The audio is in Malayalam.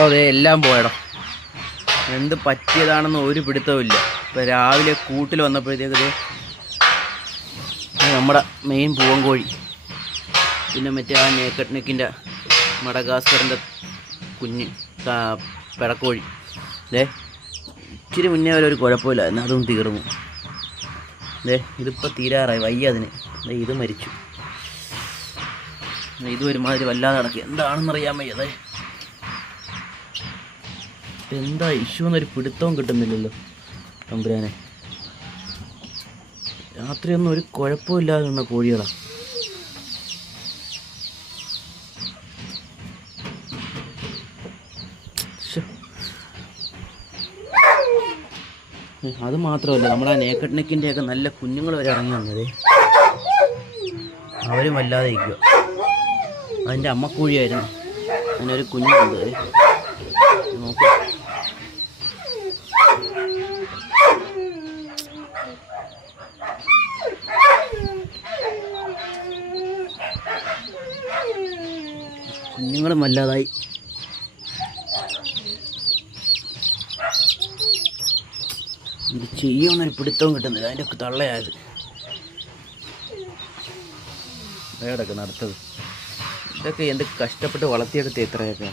എടോ അതേ എല്ലാം പോയടോ. എന്ത് പറ്റിയതാണെന്ന് ഒരു പിടുത്തവും ഇല്ല. ഇപ്പം രാവിലെ കൂട്ടിൽ വന്നപ്പോഴത്തേക്ക് നമ്മുടെ മെയിൻ പൂവൻകോഴി, പിന്നെ മറ്റേ ആ നേക്കഡ് നെക്കിൻ്റെ മഡഗാസ്കറിൻ്റെ കുഞ്ഞ് പിടക്കോഴി, ഇച്ചിരി മുന്നേ വരെ ഒരു കുഴപ്പമില്ല, എന്നാൽ അതും തീർന്നു. ഇതിപ്പോൾ തീരാറായി, വയ്യ അതിന്. ഇത് മരിച്ചു. ഇത് ഒരുമാതിരി വല്ലാതെ നടക്കുക, എന്താണെന്നറിയാൻ വയ്യതേ. എന്താ ഇഷ്യൂ എന്നൊരു പിടുത്തവും കിട്ടുന്നില്ലല്ലോ തമ്പുരാനെ. രാത്രിയൊന്നും ഒരു കുഴപ്പമില്ലാതെ നിന്ന കോഴികളാണ്. അത് മാത്രമല്ല, നമ്മളാ നേക്കഡ് നെക്കിൻ്റെയൊക്കെ നല്ല കുഞ്ഞുങ്ങൾ വരെ ഇറങ്ങി വന്നത്. അവരും വല്ലാതെ ഇരിക്കുക. അതിൻ്റെ അമ്മക്കോഴിയായിരുന്നു. അതിനൊരു കുഞ്ഞുണ്ട്, നോക്ക്. കുഞ്ഞുങ്ങളും വല്ലാതായി. ഇത് ചെയ്യുമെന്നൊരു പിടുത്തവും കിട്ടുന്നില്ല. അതിൻ്റെ തള്ളയായത് കിടക്കുന്ന അടുത്തത്. ഇതൊക്കെ എന്ത് കഷ്ടപ്പെട്ട് വളർത്തിയെടുത്ത് ഇത്രയൊക്കെ.